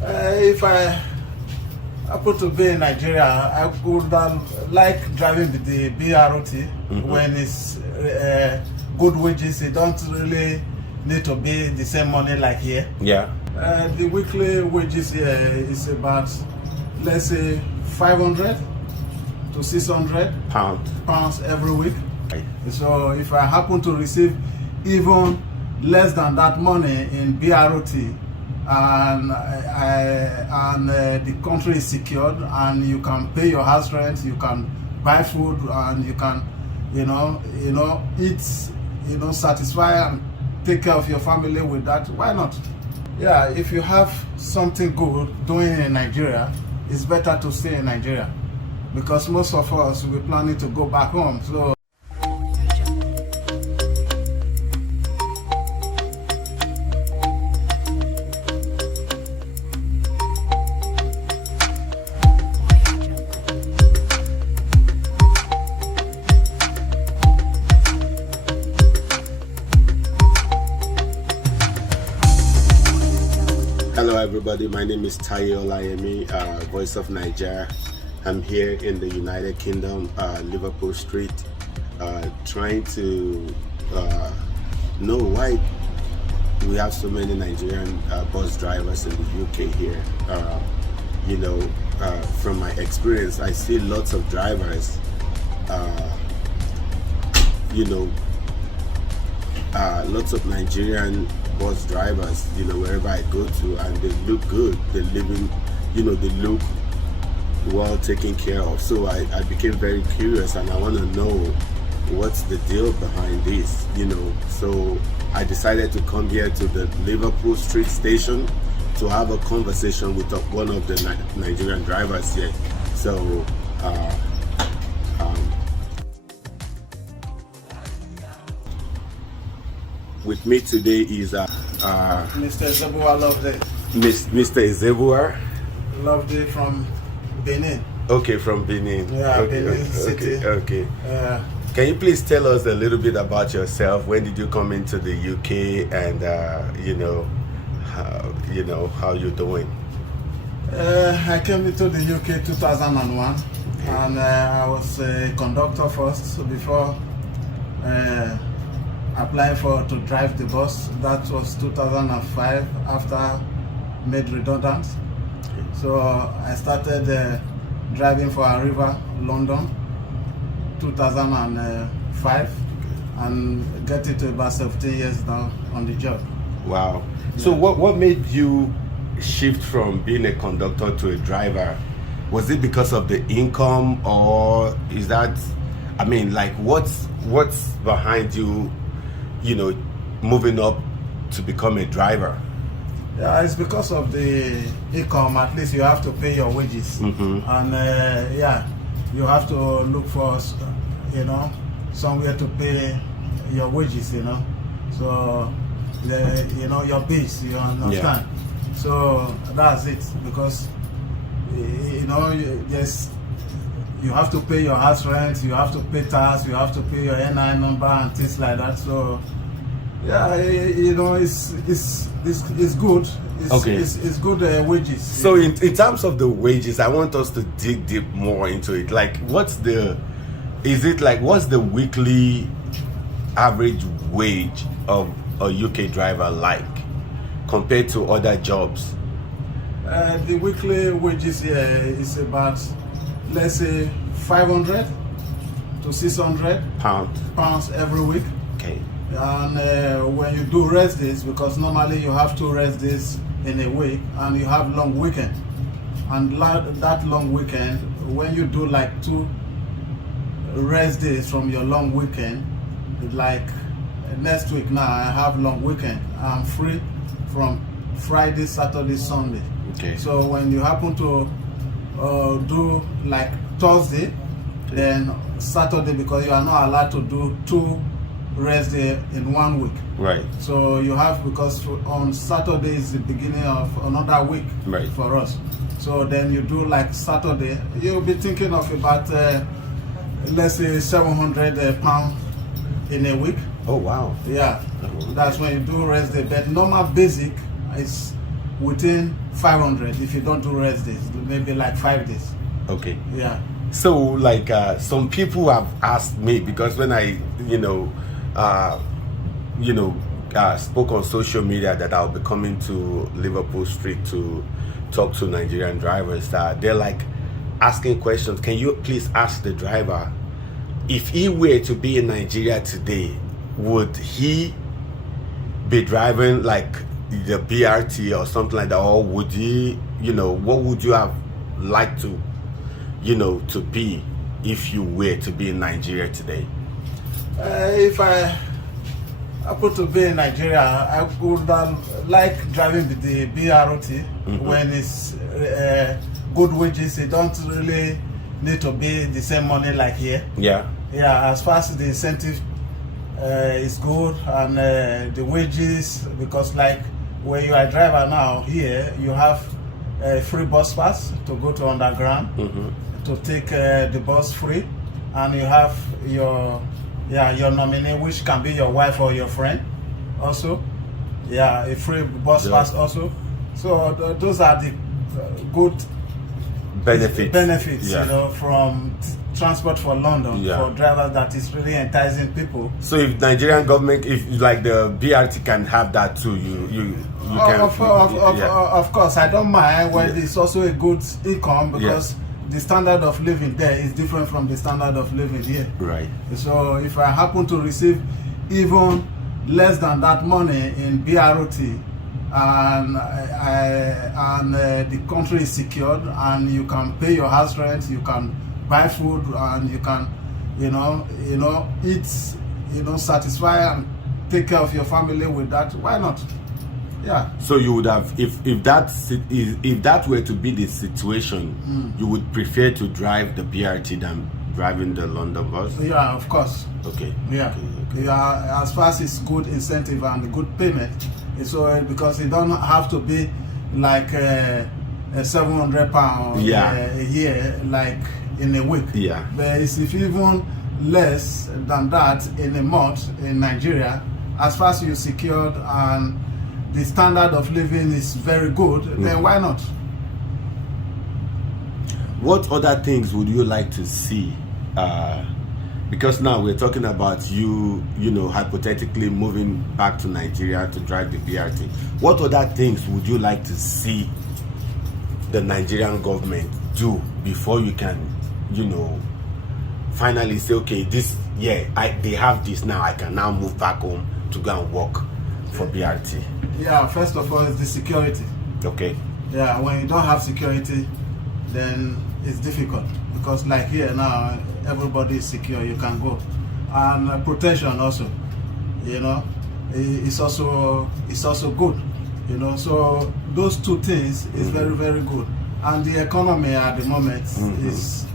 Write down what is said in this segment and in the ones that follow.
If I happen to be in Nigeria, I would like driving with the BRT when it's good wages. It don't really need to be the same money like here. Yeah. The weekly wages here is about, let's say, 500 to 600 pounds every week. Right. So if I happen to receive even less than that money in BRT, and the country is secured, and you can pay your house rent, you can buy food, and you can, eat, satisfy and take care of your family with that. Why not? Yeah, if you have something good doing in Nigeria, it's better to stay in Nigeria, because most of us will be planning to go back home. So. Hello everybody, my name is Taye Olayemi, Voice of Naija. I'm here in the United Kingdom, Liverpool Street, trying to know why we have so many Nigerian bus drivers in the UK here. From my experience, I see lots of drivers, lots of Nigerian bus drivers, wherever I go to, and they look good. They they look well taken care of. So I became very curious, and I want to know what's the deal behind this, So I decided to come here to the Liverpool Street station to have a conversation with one of the Nigerian drivers here. So with me today is Mr. Ezebua Loveday. Mr. Ezebua Loveday from Benin. Okay, from Benin. Yeah, okay, Benin City. Okay. Can you please tell us a little bit about yourself? When did you come into the UK, and how you're doing? I came into the UK 2001, and I was a conductor first. So before applying to drive the bus, that was 2005, after made redundant. So I started driving for Arriva London 2005, and get it to about 17 years now on the job. Wow. So what made you shift from being a conductor to a driver? Was it because of the income, or is that, what's behind you, moving up to become a driver? Yeah, it's because of the income. At least you have to pay your wages, and you have to look for, somewhere to pay your wages, So, your bills, you understand. Yeah. So that's it, because you have to pay your house rent, you have to pay tax, you have to pay your NI number and things like that. So yeah, it's good. It's good wages. So in terms of the wages, I want us to dig deep more into it. What's the weekly average wage of a UK driver like compared to other jobs? The weekly wages here is about, let's say, 500 to 600 pounds every week. Okay. And when you do rest days, because normally you have 2 rest days in a week, and you have long weekend, and that long weekend, when you do 2 rest days from your long weekend, like next week now I have long weekend, I'm free from Friday, Saturday, Sunday. Okay. So when you happen to do Thursday, then Saturday, because you are not allowed to do 2 rest day in 1 week. Right. So you have, because on Saturday is the beginning of another week. Right. For us. So then you do Saturday, you'll be thinking of about let's say 700 pounds in a week. Oh wow. Yeah. That's when you do rest day. But normal basic is within 500 if you don't do rest days, maybe like 5 days. Okay. Yeah. So like some people have asked me, because when I spoke on social media that I'll be coming to Liverpool Street to talk to Nigerian drivers, they're like asking questions. Can you please ask the driver, if he were to be in Nigeria today, would he be driving like the BRT or something like that, or would he, what would you have liked to, to be if you were to be in Nigeria today? If I happen to be in Nigeria, I would like driving with the BRT when it's good wages. It don't really need to be the same money like here. Yeah. Yeah, as far as the incentive is good, and the wages, because like where you are a driver now here, you have a free bus pass to go to underground, to take the bus free, and you have your nominee, which can be your wife or your friend also. Yeah, a free bus pass also. So those are the good benefits, yeah. From transport for London, yeah. for drivers, that is really enticing people. So if Nigerian government, if like the BRT can have that too, you can. Of course, I don't mind when it's also a good income, because the standard of living there is different from the standard of living here. Right. So if I happen to receive even less than that money in BRT, and the country is secured, and you can pay your house rent, you can buy food, and you can eat, satisfy and take care of your family with that, why not? Yeah. So you would have, if that were to be the situation, you would prefer to drive the BRT than driving the London bus? Yeah, of course. Okay. Yeah. Okay. Yeah, as far as it's good incentive and good payment, it's all, because it don't have to be like £700 a year, like in a week. Yeah. But it's if even less than that in a month in Nigeria, as far as you're secured and the standard of living is very good, then why not? What other things would you like to see? Because now we're talking about you hypothetically moving back to Nigeria to drive the BRT. What other things would you like to see the Nigerian government do before you can, finally say, okay, they have this now, I can now move back home to go and work for BRT? Yeah, first of all, it's the security. Okay. Yeah, when you don't have security, then it's difficult, because like here now, everybody is secure, you can go. And protection also, it's also good, so those two things is very, very good. And the economy at the moment is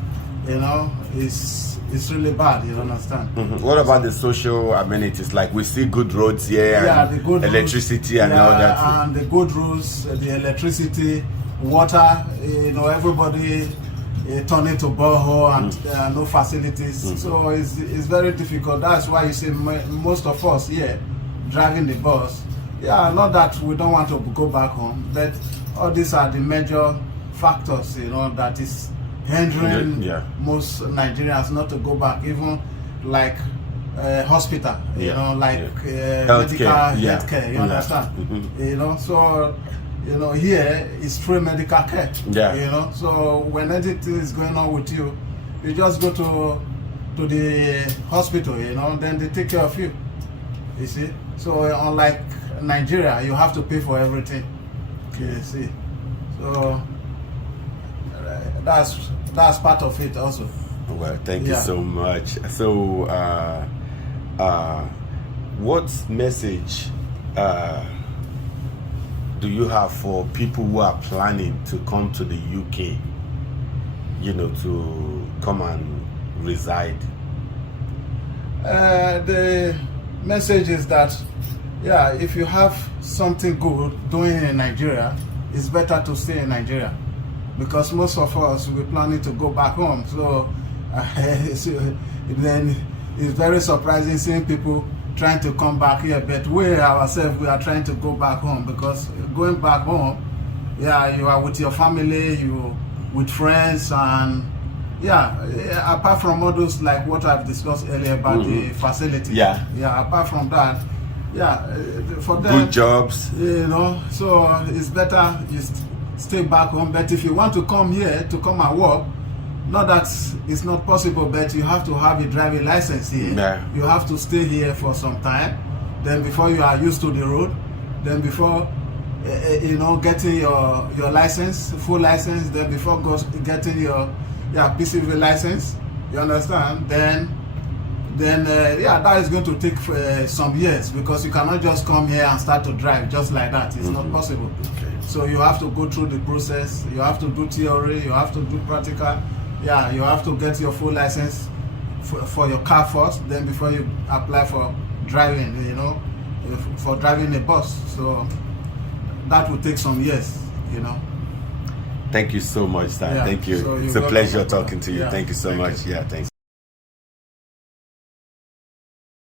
really bad, you understand? What about the social amenities? Like we see good roads here, and the good electricity roads, and all that. And the good roads, the electricity, water, everybody turn into borehole, and no facilities. So it's very difficult. That's why you see most of us here driving the bus. Yeah, not that we don't want to go back home, but all these are the major factors, that is hindering most Nigerians not to go back, even like hospital, medical healthcare, you understand? So here is free medical care. Yeah. So when anything is going on with you, you just go to the hospital, then they take care of you. You see? So unlike Nigeria, you have to pay for everything. You see? So that's part of it also. Well, thank you so much. So what message do you have for people who are planning to come to the UK, to come and reside? The message is that, if you have something good doing in Nigeria, it's better to stay in Nigeria, because most of us, we're planning to go back home. So then it's very surprising seeing people trying to come back here, but we ourselves, we are trying to go back home, because going back home Yeah, you are with your family, you with friends, and yeah, apart from all those like what I've discussed earlier about the facility. Yeah. Apart from that, for them, good jobs. You know, so it's better you stay back home. But if you want to come here to come and work, not that it's not possible, but you have to have a driving license here. Yeah. You have to stay here for some time. Then before you are used to the road, then before you know, getting your license, full license, then before getting your PCV license, you understand? Then that is going to take some years, because you cannot just come here and start to drive just like that. It's not possible. Okay. So you have to go through the process. You have to do theory. You have to do practical. Yeah, you have to get your full license for your car first, then before you apply for driving, you know, for driving a bus. So that will take some years, you know. Thank you so much, sir. Yeah, Thank you. so It's a pleasure talking to you. Yeah, thank you so much. Yeah, thanks.